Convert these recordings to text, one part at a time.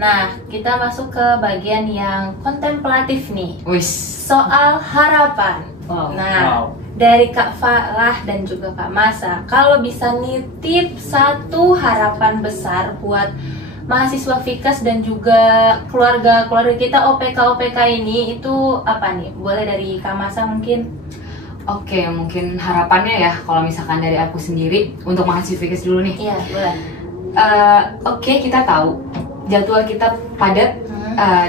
Nah, kita masuk ke bagian yang kontemplatif nih. Wis. Soal harapan. Nah, dari Kak Falah dan juga Kak Masa, kalau bisa nitip satu harapan besar buat mahasiswa Fikas dan juga keluarga-keluarga kita OPK ini, itu apa nih? Boleh dari Kak Masa mungkin? Oke, mungkin harapannya ya, kalau misalkan dari aku sendiri untuk mahasiswa Fikas dulu nih. Iya, boleh. Oke, kita tahu jadwal kita padat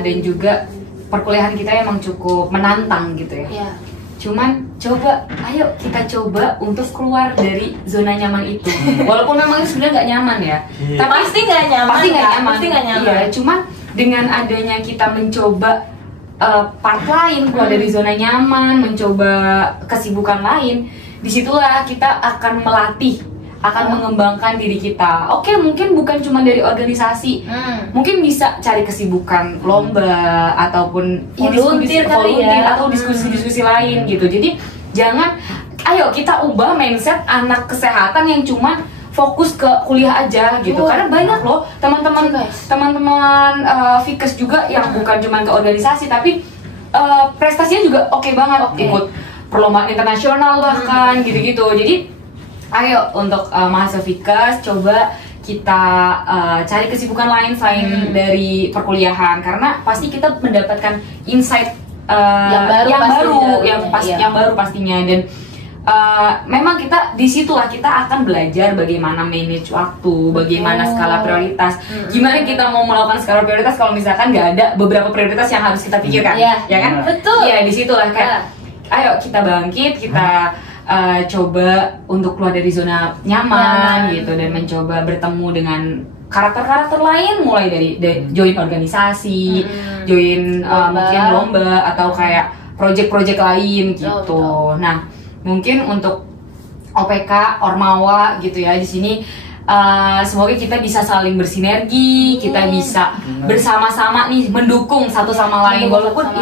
dan juga perkuliahan kita emang cukup menantang gitu ya. Iya. Cuman ayo kita coba untuk keluar dari zona nyaman itu. Walaupun memang sebenarnya nggak nyaman ya. Tapi pasti nggak nyaman. Pasti nggak nyaman. Iya, cuman dengan adanya kita mencoba part lain, keluar dari zona nyaman, mencoba kesibukan lain, disitulah kita akan melatih, akan mengembangkan diri kita. Oke, mungkin bukan cuma dari organisasi, mungkin bisa cari kesibukan lomba ataupun volunteer atau diskusi-diskusi lain gitu. Jadi ayo kita ubah mindset anak kesehatan yang cuma fokus ke kuliah aja gitu. Karena banyak loh teman-teman Fikas juga yang bukan cuma ke organisasi tapi prestasinya juga oke banget, ikut perlombaan internasional bahkan gitu-gitu. Jadi ayo untuk mahasiswa Fikas coba kita cari kesibukan lain selain dari perkuliahan, karena pasti kita mendapatkan insight yang baru pastinya. Dan memang kita disitulah kita akan belajar bagaimana manage waktu, bagaimana skala prioritas, gimana kita mau melakukan skala prioritas kalau misalkan nggak ada beberapa prioritas yang harus kita pikirkan, ya kan? Betul. Ya disitulah kayak ayo kita bangkit, kita coba untuk keluar dari zona nyaman gitu, dan mencoba bertemu dengan karakter-karakter lain, mulai dari join organisasi, join mungkin lomba atau kayak project-project lain gitu. Nah, mungkin untuk OPK Ormawa gitu ya, di sini semoga kita bisa saling bersinergi, kita bisa bersama-sama nih mendukung satu sama lain, walaupun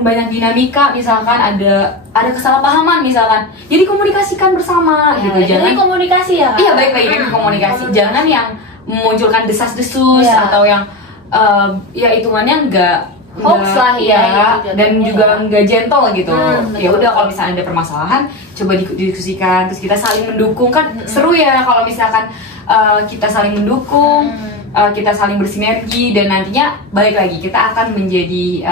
banyak dinamika, misalkan ada kesalahpahaman misalkan, jadi komunikasikan bersama gitu. Jadi komunikasi ya. Iya, baik lagi komunikasi. Jangan yang memunculkan desas-desus atau yang ya hitungannya nggak hoax lah ya, dan juga nggak gentle gitu. Ya udah, kalau misalnya ada permasalahan coba didiskusikan, terus kita saling mendukung, kan seru ya kalau misalkan kita saling mendukung, kita saling bersinergi, dan nantinya balik lagi kita akan menjadi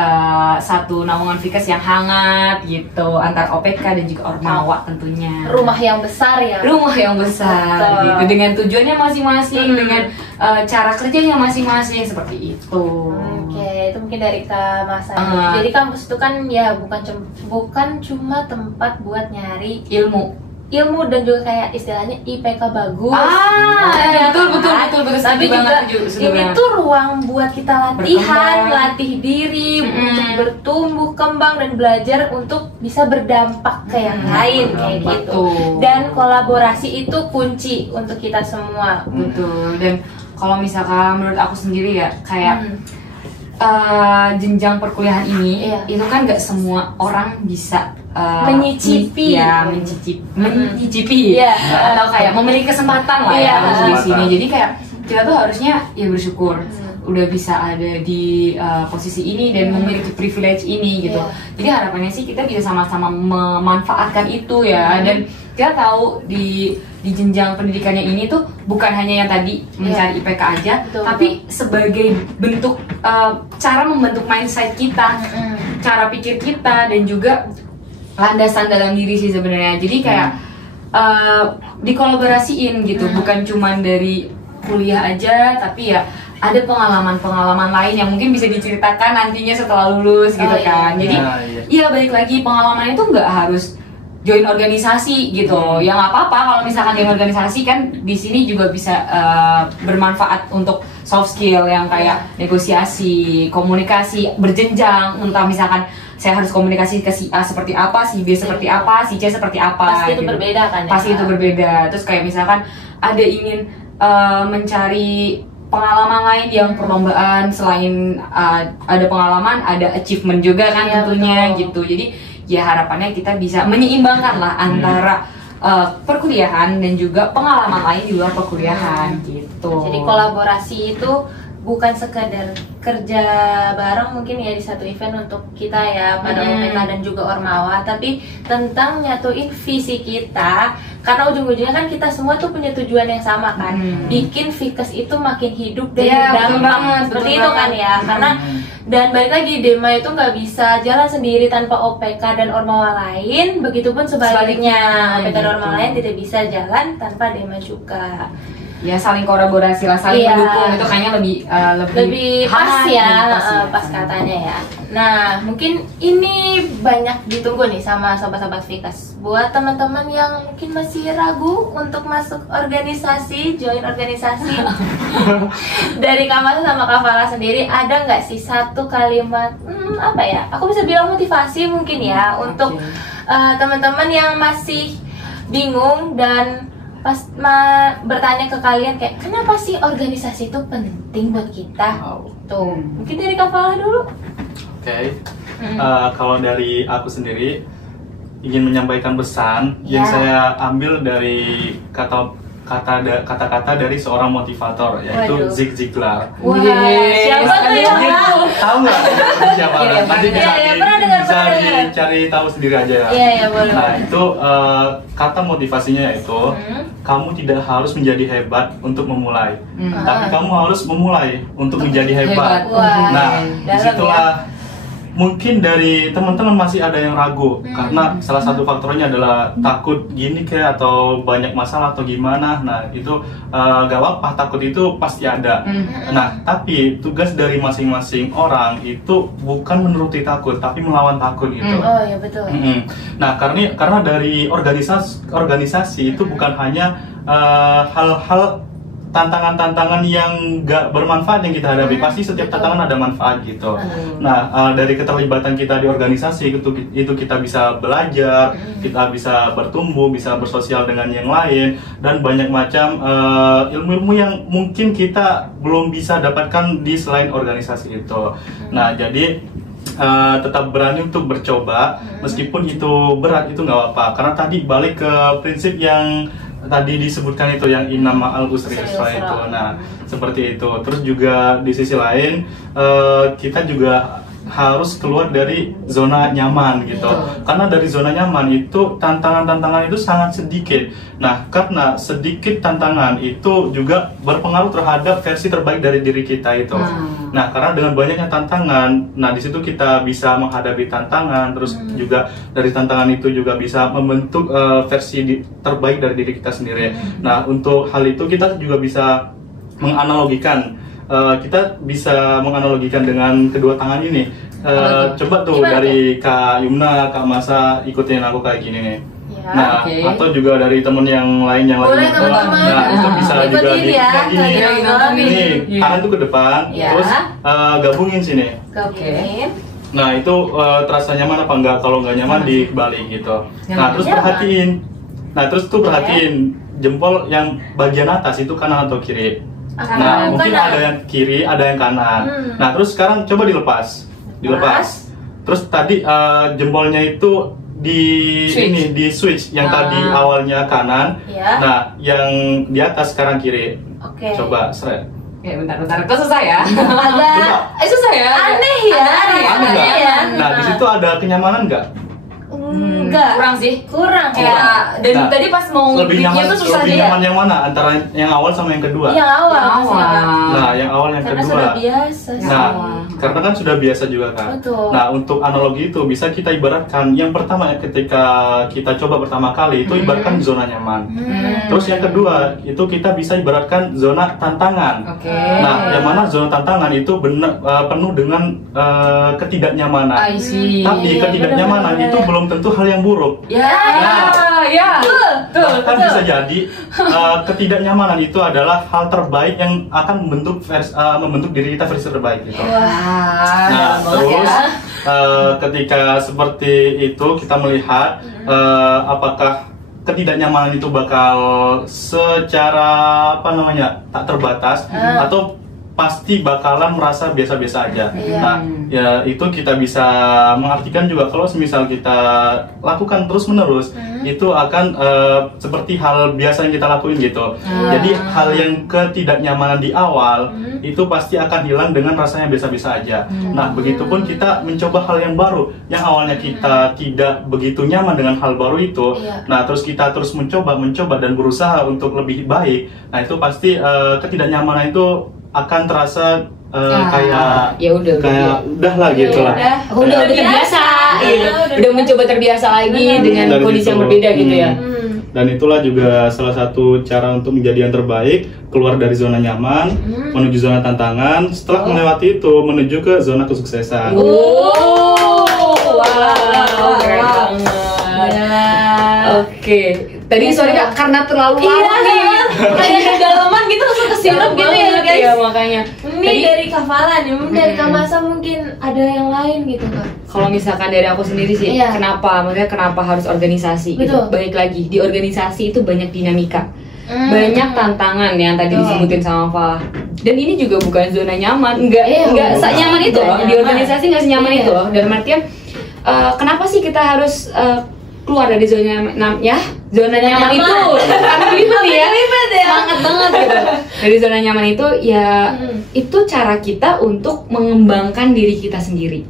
satu naungan Fikas yang hangat gitu, antar OPK dan juga Ormawa tentunya. Rumah yang besar ya. Rumah yang besar gitu, dengan tujuannya masing-masing, dengan cara kerjanya masing-masing, seperti itu. Oke, itu mungkin dari Kak Masa. Jadi kampus itu kan ya bukan cuma tempat buat nyari ilmu dan juga kayak istilahnya IPK bagus. Betul. Tapi juga ini tuh ruang buat kita latihan, latih diri untuk bertumbuh kembang dan belajar untuk bisa berdampak ke yang lain kayak gitu. Dan kolaborasi itu kunci untuk kita semua. Betul. Dan kalau misalkan menurut aku sendiri ya, kayak jenjang perkuliahan ini itu kan nggak semua orang bisa menyicipi atau kayak memiliki kesempatan lah ya di sini. Jadi kayak kita tuh harusnya ya bersyukur udah bisa ada di posisi ini dan memiliki privilege ini gitu. Jadi harapannya sih kita bisa sama-sama memanfaatkan itu ya. Dan kita tahu di jenjang pendidikannya ini tuh bukan hanya yang tadi mencari IPK aja, tapi sebagai bentuk cara membentuk mindset kita, cara pikir kita, dan juga landasan dalam diri sih sebenarnya. Jadi kayak dikolaborasiin gitu, bukan cuma dari kuliah aja, tapi ya ada pengalaman-pengalaman lain yang mungkin bisa diceritakan nantinya setelah lulus gitu kan. Jadi iya, balik lagi, pengalaman itu nggak harus join organisasi gitu. Ya nggak apa-apa kalau misalkan join organisasi, kan di sini juga bisa bermanfaat untuk soft skill yang kayak negosiasi, komunikasi berjenjang. Entah misalkan saya harus komunikasi ke si A seperti apa, si B seperti apa, si C seperti apa. Pasti itu berbeda kan ya? Pasti itu berbeda. Terus kayak misalkan ada ingin mencari pengalaman lain yang perlombaan, selain ada pengalaman, ada achievement juga kan tentunya gitu. Jadi ya harapannya kita bisa menyeimbangkan lah antara perkuliahan dan juga pengalaman lain di luar perkuliahan gitu. Jadi kolaborasi itu bukan sekedar kerja bareng mungkin ya di satu event untuk kita ya pada OPK dan juga Ormawa, tapi tentang nyatuin visi kita, karena ujung-ujungnya kan kita semua tuh punya tujuan yang sama kan, bikin Fikes itu makin hidup dan berdampak seperti itu kan ya, karena dan balik lagi Dema itu nggak bisa jalan sendiri tanpa OPK dan Ormawa lain, begitupun sebaliknya OPK dan Ormawa lain tidak bisa jalan tanpa Dema juga. Ya saling kolaborasi lah, saling mendukung, itu kayaknya lebih pas ya, pas, pas katanya ya. Nah mungkin ini banyak ditunggu nih sama sobat-sobat Fikes. Buat teman-teman yang mungkin masih ragu untuk masuk organisasi, join organisasi dari Kamasa sama Kafala sendiri, ada nggak sih satu kalimat apa ya? Aku bisa bilang motivasi mungkin ya untuk teman-teman yang masih bingung dan pas bertanya ke kalian kayak kenapa sih organisasi itu penting buat kita? Tuh, mungkin dari Kafala dulu. Oke. Kalau dari aku sendiri ingin menyampaikan pesan yang saya ambil dari kata-kata dari seorang motivator, yaitu Zig Ziglar. Wah, siapa tuh ya? Tahu nggak siapa? Nanti bisa dicari tahu sendiri aja ya. Iya, boleh. Nah itu kata motivasinya yaitu kamu tidak harus menjadi hebat untuk memulai, tapi kamu harus memulai untuk menjadi hebat. Nah disitulah mungkin dari teman-teman masih ada yang ragu karena salah satu faktornya adalah takut gini kayak atau banyak masalah atau gimana. Nah itu gak apa-apa, takut itu pasti ada. Nah tapi tugas dari masing-masing orang itu bukan menuruti takut tapi melawan takut gitu. Oh ya betul. Nah karena dari organisasi itu bukan hanya hal-hal tantangan-tantangan yang gak bermanfaat yang kita hadapi, pasti setiap tantangan ada manfaat gitu. Nah dari keterlibatan kita di organisasi itu kita bisa belajar, kita bisa bertumbuh, bisa bersosial dengan yang lain, dan banyak macam ilmu-ilmu yang mungkin kita belum bisa dapatkan di selain organisasi itu. Nah jadi tetap berani untuk bercoba meskipun itu berat, itu nggak apa-apa, karena tadi balik ke prinsip yang tadi disebutkan itu, yang inna ma'al usri yusra itu. Nah seperti itu. Terus juga di sisi lain kita juga harus keluar dari zona nyaman gitu. Karena dari zona nyaman itu tantangan-tantangan itu sangat sedikit. Nah karena sedikit tantangan itu juga berpengaruh terhadap versi terbaik dari diri kita itu. Nah karena dengan banyaknya tantangan, nah disitu kita bisa menghadapi tantangan, terus juga dari tantangan itu juga bisa membentuk versi terbaik dari diri kita sendiri. Nah untuk hal itu kita juga bisa menganalogikan, dengan kedua tangan ini. Coba tuh dari Kak Yumna, Kak Masa ikutin aku kayak gini nih. Nah, atau juga dari temen yang lain yang lagi nonton. Nah, itu bisa juga gini. Tangan tuh ke depan, terus gabungin sini. Nah, itu terasa nyaman apa enggak? Kalau nggak nyaman dibalik gitu. Nah, terus perhatiin jempol yang bagian atas itu kanan atau kiri. Nah, mungkin ada yang kiri, ada yang kanan. Nah, terus sekarang coba dilepas. Terus tadi jempolnya itu di switch yang tadi awalnya kanan. Nah, yang di atas sekarang kiri. Coba seret. Oke, bentar. Kok susah ya? Agak susah ya? Aneh ya. Nah, di situ ada kenyamanan nggak? Enggak. Kurang ya. Dan tadi pas mau ngekliknya tuh susah lebih nyaman yang mana? Antara yang awal sama yang kedua? Yang awal. Nah, yang awal yang karena kedua. Sudah biasa. Nah, karena kan sudah biasa juga kan. Betul. Nah, untuk analogi itu bisa kita ibaratkan yang pertama ketika kita coba pertama kali itu ibaratkan zona nyaman. Terus yang kedua itu kita bisa ibaratkan zona tantangan. Nah, yang mana zona tantangan itu penuh dengan ketidaknyamanan. Tapi ketidaknyamanan itu belum tentu hal yang buruk. Bahkan bisa jadi ketidaknyamanan itu adalah hal terbaik yang akan membentuk diri kita versi terbaik gitu. Nah terus ketika seperti itu kita melihat apakah ketidaknyamanan itu bakal secara tak terbatas atau pasti bakalan merasa biasa-biasa aja. Nah, ya itu kita bisa mengartikan juga kalau semisal kita lakukan terus-menerus, itu akan seperti hal biasa yang kita lakuin gitu. Jadi hal yang ketidaknyamanan di awal itu pasti akan hilang dengan rasanya biasa-biasa aja. Nah, begitupun kita mencoba hal yang baru, yang awalnya kita tidak begitu nyaman dengan hal baru itu. Nah, terus kita terus mencoba dan berusaha untuk lebih baik. Nah, itu pasti ketidaknyamanan itu akan terasa kayak udah lah gitu lah. Udah terbiasa gitu. Udah mencoba terbiasa lagi dengan kondisi yang berbeda gitu ya. Dan itulah juga salah satu cara untuk menjadi yang terbaik, keluar dari zona nyaman, menuju zona tantangan, setelah melewati itu menuju ke zona kesuksesan. Oke, tadi sorry Kak, karena terlalu lama nih. Kayak kedalaman gitu langsung kesirup gitu ya guys. Iya makanya. Ini dari Kavala nih, dari Kamasa mungkin ada yang lain gitu Kak. Kalau misalkan dari aku sendiri sih, kenapa harus organisasi gitu. Balik lagi, di organisasi itu banyak dinamika. Banyak tantangan yang tadi disebutin sama Falah. Dan ini juga bukan zona nyaman, enggak senyaman itu loh. Di organisasi enggak senyaman itu loh. Dalam artian kenapa sih kita harus keluar dari zona nyaman itu karena ribet ya, banget gitu. Dari zona nyaman itu ya itu cara kita untuk mengembangkan diri kita sendiri,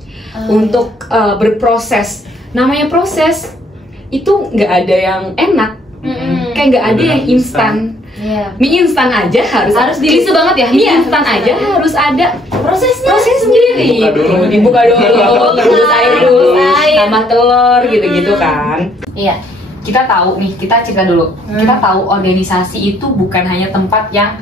untuk berproses. Namanya proses itu nggak ada yang enak, kayak nggak ada yang instan. Mie instan aja harus klise banget ya, mie instan aja harus ada proses sendiri. Dibuka dulu, terus air dulu, tambah telur gitu-gitu kan. Iya. Kita tahu nih, kita cerita dulu. Kita tahu organisasi itu bukan hanya tempat yang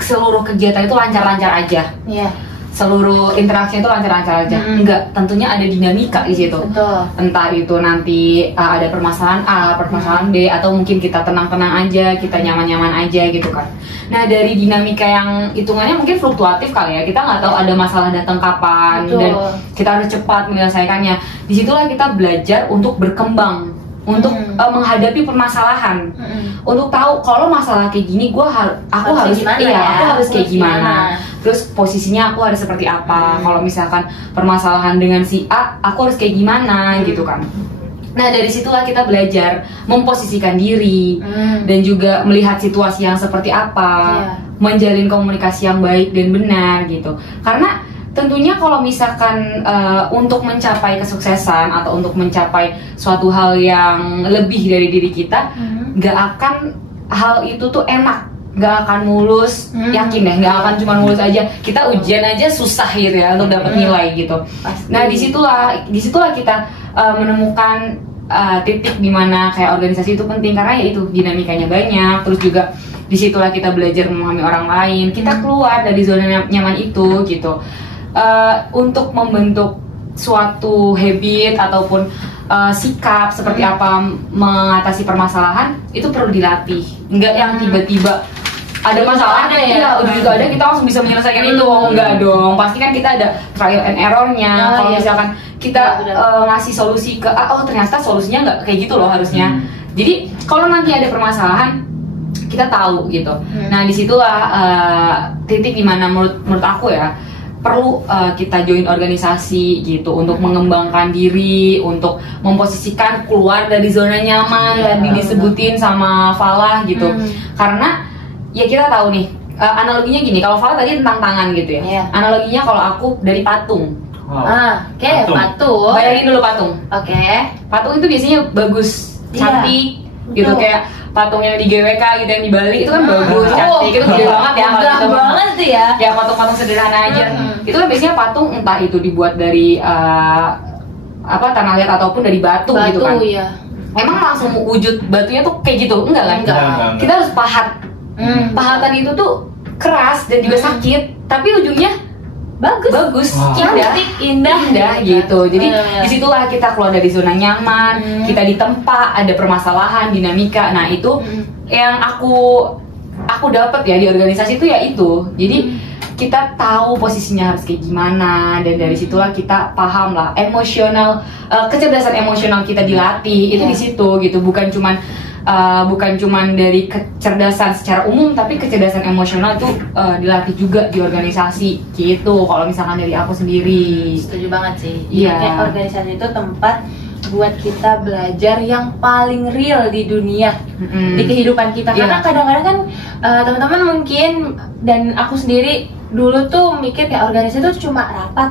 seluruh kegiatan itu lancar-lancar aja. Iya. Seluruh interaksi itu lancar-lancar aja. Enggak, tentunya ada dinamika di situ. Betul. Entah itu nanti ada permasalahan A, permasalahan B, atau mungkin kita tenang-tenang aja, kita nyaman-nyaman aja gitu kan. Nah, dari dinamika yang hitungannya mungkin fluktuatif kali ya. Kita nggak tahu ada masalah datang kapan. Betul. Dan kita harus cepat menyelesaikannya. Disitulah kita belajar untuk berkembang, untuk menghadapi permasalahan, untuk tahu kalau masalah kayak gini aku harus kayak gimana. Terus posisinya aku harus seperti apa. Kalau misalkan permasalahan dengan si A, aku harus kayak gimana gitu kan. Nah, dari situlah kita belajar memposisikan diri dan juga melihat situasi yang seperti apa, menjalin komunikasi yang baik dan benar gitu. Karena tentunya kalau misalkan untuk mencapai kesuksesan atau untuk mencapai suatu hal yang lebih dari diri kita, nggak akan hal itu tuh enak, nggak akan mulus, yakin deh, nggak akan cuma mulus aja. Kita ujian aja susah gitu ya untuk dapat nilai gitu. Nah, disitulah kita menemukan titik dimana kayak organisasi itu penting, karena ya itu dinamikanya banyak. Terus juga disitulah kita belajar memahami orang lain. Kita keluar dari zona nyaman itu gitu. Untuk membentuk suatu habit ataupun sikap seperti apa mengatasi permasalahan itu perlu dilatih. Enggak yang tiba-tiba ada masalah juga ada kita langsung bisa menyelesaikan itu. Enggak dong, pasti kan kita ada trial and error-nya. Kalau misalkan kita ngasih solusi ke ternyata solusinya nggak kayak gitu loh harusnya. Jadi kalau nanti ada permasalahan kita tahu gitu. Nah, disitulah titik dimana menurut aku ya perlu kita join organisasi gitu untuk mengembangkan diri, untuk memposisikan keluar dari zona nyaman tadi disebutin sama Falah gitu. Karena ya kita tahu nih, analoginya gini, kalau Falah tadi tentang tangan gitu ya. Analoginya kalau aku dari patung. Patung. Bayangin dulu patung. Patung itu biasanya bagus, cantik gitu, kayak patung yang di GWK gitu, yang di Bali itu kan bagus, cantik, itu gede banget ya. Megah banget tuh ya. Ya patung-patung sederhana aja. Itu kan biasanya patung entah itu dibuat dari tanah liat ataupun dari batu gitu kan. Emang langsung wujud batunya tuh kayak gitu? Enggak kan? Enggak. Kita harus pahat. Pahatan itu tuh keras dan juga sakit, tapi ujungnya bagus, indah gitu. Jadi disitulah kita keluar dari zona nyaman, kita ditempa, ada permasalahan, dinamika. Nah itu yang aku dapat ya di organisasi itu ya itu. Jadi kita tahu posisinya harus kayak gimana, dan dari situlah kita paham lah emosional, kecerdasan emosional kita dilatih itu di situ gitu. Bukan cuman bukan cuman dari kecerdasan secara umum, tapi kecerdasan emosional itu dilatih juga di organisasi gitu. Kalau misalkan dari aku sendiri. Setuju banget sih. Iya. Kayak organisasi itu tempat buat kita belajar yang paling real di dunia, di kehidupan kita. Karena kadang-kadang kan teman-teman mungkin dan aku sendiri dulu tuh mikir kayak organisasi itu cuma rapat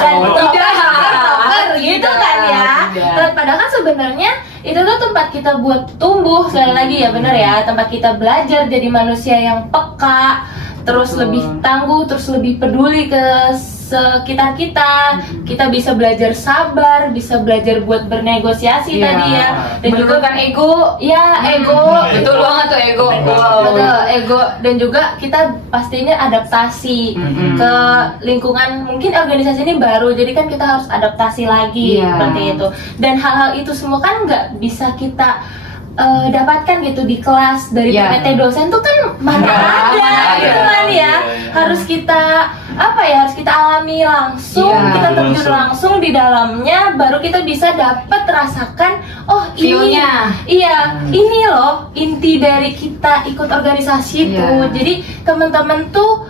dan gitu kan ya. Padahal kan sebenarnya itu tuh tempat kita buat tumbuh, sekali lagi ya bener ya, tempat kita belajar jadi manusia yang peka, terus lebih tangguh, terus lebih peduli ke sekitar kita. Kita bisa belajar sabar, bisa belajar buat bernegosiasi tadi ya, dan juga kan ego, betul banget tuh ego, betul ego, dan juga kita pastinya adaptasi ke lingkungan. Mungkin organisasi ini baru, jadi kan kita harus adaptasi lagi seperti itu. Dan hal-hal itu semua kan nggak bisa kita dapatkan gitu di kelas dari PPT dosen tuh kan mana ada gitu kan ya. Harus kita harus kita alami langsung, kita terjun langsung di dalamnya, baru kita bisa dapat rasakan ini ini loh inti dari kita ikut organisasi itu. Jadi teman-teman tuh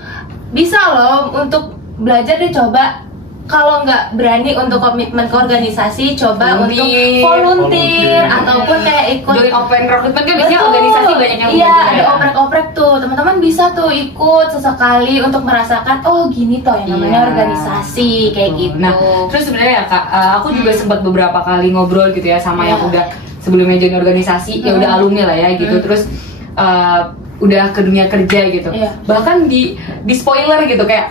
bisa loh untuk belajar deh, coba. Kalau nggak berani untuk komitmen ke organisasi, coba untuk volunteer ataupun kayak ikut join open recruitment kan biasanya organisasi banyak yang ada oprek-oprek tuh. Teman-teman bisa tuh ikut sesekali untuk merasakan gini toh yang namanya organisasi kayak gitu. Nah, terus sebenarnya ya Kak, aku juga sempat beberapa kali ngobrol gitu ya sama yang udah sebelumnya join organisasi, ya udah alumni lah ya gitu. Terus udah ke dunia kerja gitu. Bahkan di spoiler gitu kayak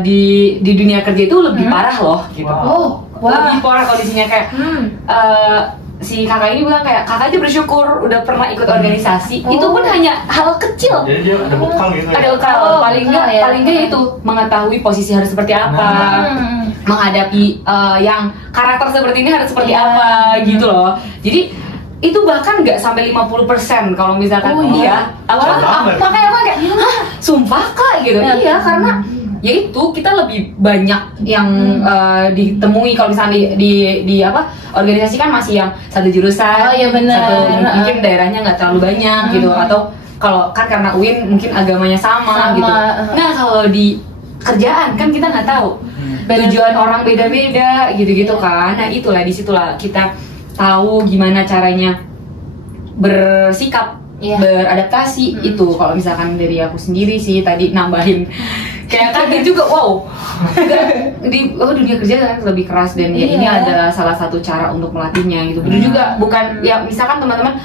di dunia kerja itu lebih parah loh gitu. Lebih parah kondisinya kayak si kakak ini bilang kayak kakak aja bersyukur udah pernah ikut organisasi. Itu pun hanya hal kecil. Jadi dia ada bekal gitu. Ada bekal. Paling nggak itu mengetahui posisi harus seperti apa, menghadapi yang karakter seperti ini harus seperti apa gitu loh. Jadi itu bahkan nggak sampai 50% kalau misalkan makanya aku kayak sumpah Kak gitu. Iya, karena yaitu kita lebih banyak yang ditemui kalau misalnya di organisasi kan masih yang satu jurusan, mungkin daerahnya nggak terlalu banyak gitu, atau kalau kan karena UIN mungkin agamanya sama gitu. Nah kalau di kerjaan kan kita nggak tahu tujuan orang beda-beda gitu kan. Nah disitulah kita tahu gimana caranya bersikap, beradaptasi. Itu kalau misalkan dari aku sendiri sih tadi nambahin kayak kaget juga, di dunia kerja kan lebih keras dan ya ini adalah salah satu cara untuk melatihnya gitu. Betul juga, bukan ya misalkan teman-teman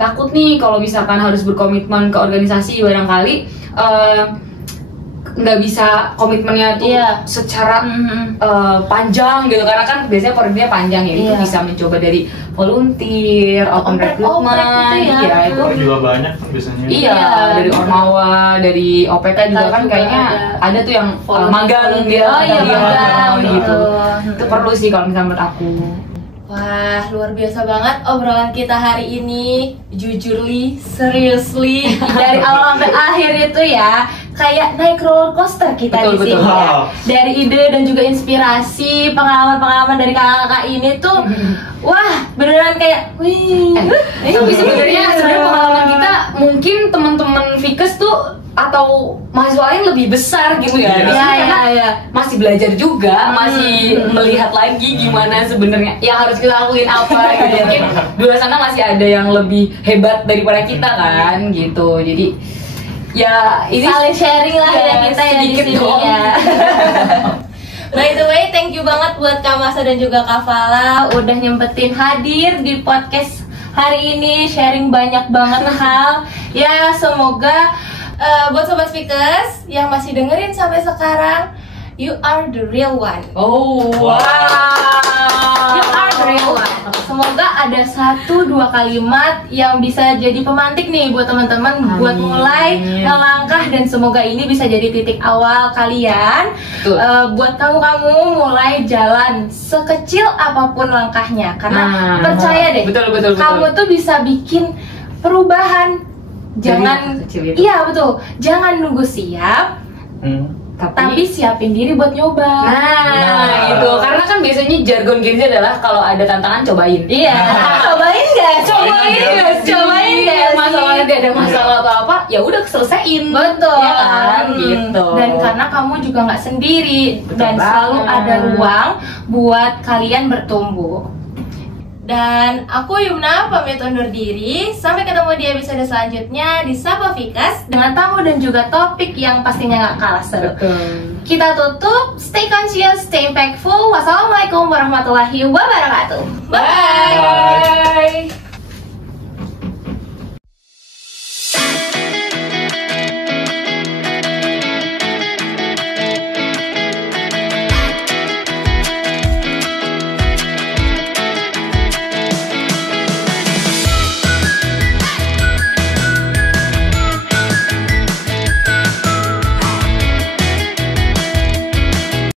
takut nih kalau misalkan harus berkomitmen ke organisasi, barangkali nggak bisa komitmennya tuh secara panjang gitu, karena kan biasanya programnya panjang ya. Itu bisa mencoba dari volunteer, open recruitment itu juga banyak kan biasanya. Dari Ormawa, dari OPK juga kan kayaknya ada tuh yang magang dia gitu. Itu perlu sih kalau misalnya menurut aku. Wah, luar biasa banget obrolan kita hari ini. Jujurly, seriously, dari awal sampai akhir itu ya kayak naik roller coaster kita di sini ya. Dari ide dan juga inspirasi, pengalaman-pengalaman dari kakak-kakak ini tuh wah, beneran kayak tapi sebenarnya pengalaman kita mungkin teman-teman Fikes tuh atau mahasiswa lain lebih besar gitu ya. Karena masih belajar juga, masih melihat lagi gimana sebenarnya yang harus kita lakuin apa gitu. Mungkin di luar sana masih ada yang lebih hebat daripada kita kan gitu. Jadi ya ini saling sharing lah ya kita ya di sini ya. By the way, thank you banget buat Kak Masa dan juga Kak Fala udah nyempetin hadir di podcast hari ini, sharing banyak banget hal. Ya, semoga buat Sobat Fikes yang masih dengerin sampai sekarang, you are the real one. You are the real one. Semoga ada 1-2 kalimat yang bisa jadi pemantik nih buat teman-teman buat mulai melangkah, dan semoga ini bisa jadi titik awal kalian buat kamu mulai jalan sekecil apapun langkahnya. Karena percaya deh, betul. kamu tuh bisa bikin perubahan. Jangan, betul. Jangan nunggu siap, tapi siapin diri buat nyoba. Nah, itu karena kan biasanya jargon Gen Z adalah kalau ada tantangan cobain. Iya, cobain nggak? Cobain nggak? Masalahnya tidak ada masalah atau apa, ya udah selesaiin. Betul, ya kan? Gitu. Dan karena kamu juga nggak sendiri, Betul dan selalu banget. ada ruang buat kalian bertumbuh. Dan aku Yumna pamit undur diri. Sampai ketemu di episode selanjutnya di Sapa Fikas dengan tamu dan juga topik yang pastinya nggak kalah seru. Betul. Kita tutup, stay conscious, stay impactful. Wassalamualaikum warahmatullahi wabarakatuh. Bye. Bye.